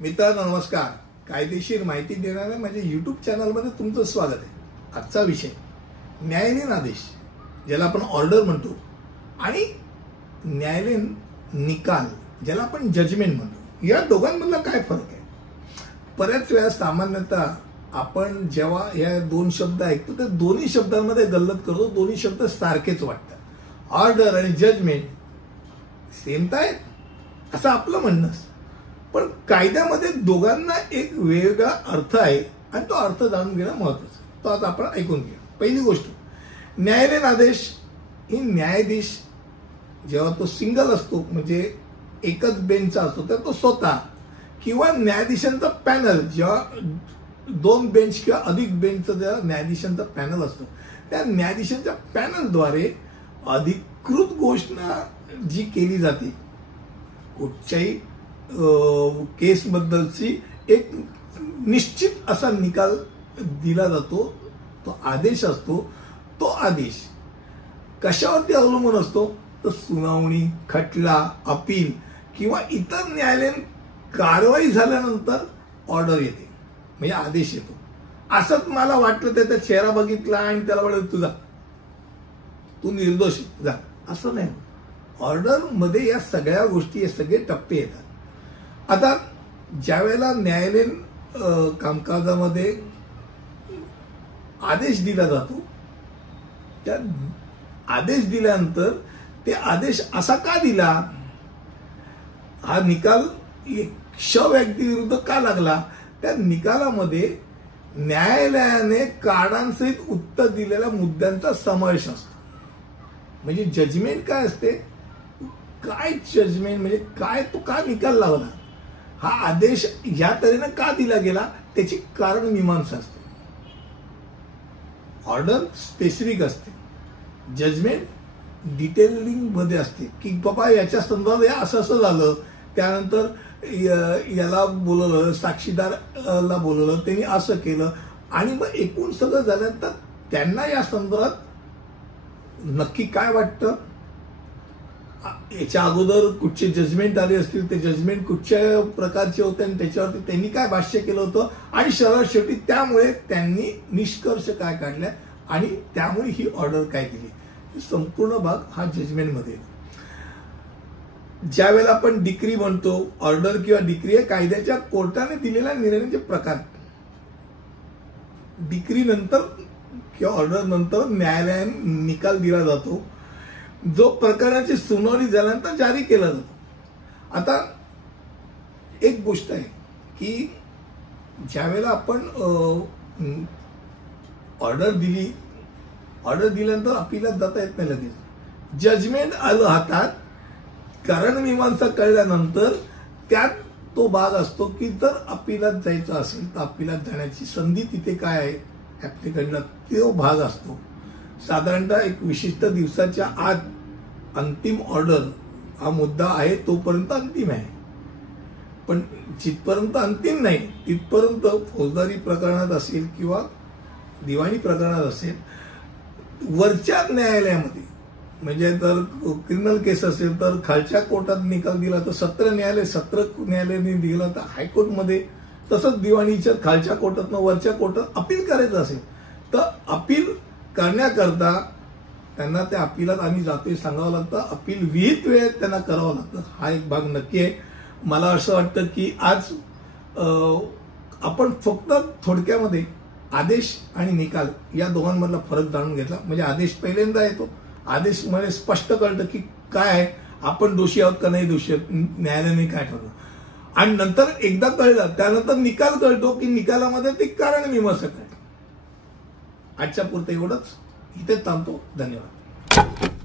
मित्रांनो नमस्कार. कायदेशीर माहिती देणाऱ्या माझ्या यूट्यूब चॅनलमध्ये तुमचं स्वागत आहे. आजचा विषय न्यायालयीन आदेश, ज्याला आपण ऑर्डर म्हणतो, आणि न्यायालयीन निकाल, ज्याला आपण जजमेंट म्हणतो. या दोघांमधला काय फरक आहे? बऱ्याच वेळा सामान्यतः आपण जेव्हा या दोन शब्द ऐकतो तर दोन्ही शब्दांमध्ये गल्लत करतो. दोन्ही शब्द सारखेच वाटतात. ऑर्डर आणि जजमेंट सेम तर आहेत असं आपलं म्हणणं असतं, पण कायद्यामध्ये दोघांना एक वेगळा अर्थ आहे आणि तो अर्थ जाणून घेणं महत्वाचं. तो आज आपण ऐकून घेऊ. पहिली गोष्ट, न्यायालयीन आदेश ही न्यायाधीश जेव्हा तो सिंगल असतो, म्हणजे एकच बेंचचा असतो, तर तो स्वतः किंवा न्यायाधीशांचा पॅनल, जेव्हा दोन बेंच किंवा अधिक बेंचचा जेव्हा न्यायाधीशांचा पॅनल असतो, त्या न्यायाधीशांच्या पॅनलद्वारे अधिकृत घोषणा जी केली जाते कुठच्याही केसबद्दलची, एक निश्चित असा निकाल दिला जातो. तो आदेश असतो. तो आदेश कशावरती अवलंबून असतो? तर सुनावणी, खटला, अपील किंवा इतर न्यायालयीन कारवाई झाल्यानंतर ऑर्डर येते, म्हणजे आदेश येतो. असंच मला वाटलं, त्याचा चेहरा बघितला आणि त्याला वाटलं तुझा तू निर्दोष जा, असं नाही. ऑर्डर मध्ये या सगळ्या गोष्टी, हे सगळे टप्पे येतात. आता ज्या वेळेला न्यायालयीन कामकाजामध्ये आदेश दिला जातो, त्या आदेश दिल्यानंतर ते आदेश असा का दिला, हा निकाल श व्यक्तीविरुद्ध का लागला, त्या निकालामध्ये न्यायालयाने कारणांसहित उत्तर दिलेल्या मुद्द्यांचा समावेश असतो. म्हणजे जजमेंट काय असते, काय जजमेंट म्हणजे काय, तो का निकाल लावला, हा आदेश या तऱ्हेने का दिला गेला, त्याची कारण मीमांसा असते. ऑर्डर स्पेसिफिक असते, जजमेंट डिटेलिंग मध्ये असते, की बाबा याच्या संदर्भात असं असं झालं, त्यानंतर याला बोलवलं, साक्षीदारला बोलवलं, त्यांनी असं केलं, आणि मग एकूण सगळं झाल्यानंतर त्यांना या संदर्भात नक्की काय वाटतं, याच्या अगोदर कुठचे जजमेंट आले असतील, ते जजमेंट कुठच्या प्रकारचे होते आणि त्याच्यावरती त्यांनी काय भाष्य केलं होतं, आणि सरळ शेवटी त्यामुळे त्यांनी निष्कर्ष काय काढला आणि त्यामुळे ही ऑर्डर काय केली, संपूर्ण भाग हा जजमेंटमध्ये. ज्या वेळेला आपण डिक्री म्हणतो, ऑर्डर किंवा डिक्री हे कायद्याच्या कोर्टाने दिलेल्या निर्णयाचे प्रकार. डिक्री नंतर किंवा ऑर्डर नंतर न्यायालयाने निकाल दिला जातो, जो प्रकरणाची सुनावणी झाल्यानंतर जारी केला जातो. आता एक गोष्ट आहे की ज्या वेळेला आपण ऑर्डर दिल्यानंतर अपिलात जाता येत नाही लगेच. जजमेंट आलं हातात, कारण मीमांसा कळल्यानंतर त्यात तो भाग असतो की जर अपिलात जायचं असेल तर अपिलात जाण्याची संधी तिथे काय आहे ऍप्लिकंटला, तो भाग असतो. साधारणतः एक विशिष्ट दिवसाच्या आत अंतिम ऑर्डर हा मुद्दा आहे तोपर्यंत अंतिम आहे, पण जिथपर्यंत अंतिम नाही तिथपर्यंत फौजदारी प्रकरणात असेल किंवा दिवाणी प्रकरणात असेल, वरच्या न्यायालयामध्ये, म्हणजे जर क्रिमिनल केस असेल तर खालच्या कोर्टात निकाल दिला तर सत्र न्यायालयाने दिला तर हायकोर्टमध्ये, तसंच दिवाणीच्या खालच्या कोर्टातनं वरच्या कोर्टात अपील करायचं असेल तर अपील करण्याकरता त्यांना त्या अपिलात आम्ही जातोय सांगावं लागतं. अपील विहित वेळेत त्यांना करावं लागतं. हा एक भाग नक्की आहे. मला असं वाटतं की आज आपण फक्त थोडक्यामध्ये आदेश आणि निकाल या दोघांमधला फरक जाणून घेतला. म्हणजे आदेश पहिल्यांदा येतो, आदेश मध्ये स्पष्ट कळतं की काय आहे, आपण दोषी आहोत का नाही दोषी आहोत, न्यायालयाने काय ठरवलं, आणि नंतर एकदा कळलं त्यानंतर निकाल कळतो की निकालामध्ये ते कारण मीमांसा कळतं. आजच्या पुरतं एवढंच. इथे थांबतो. धन्यवाद.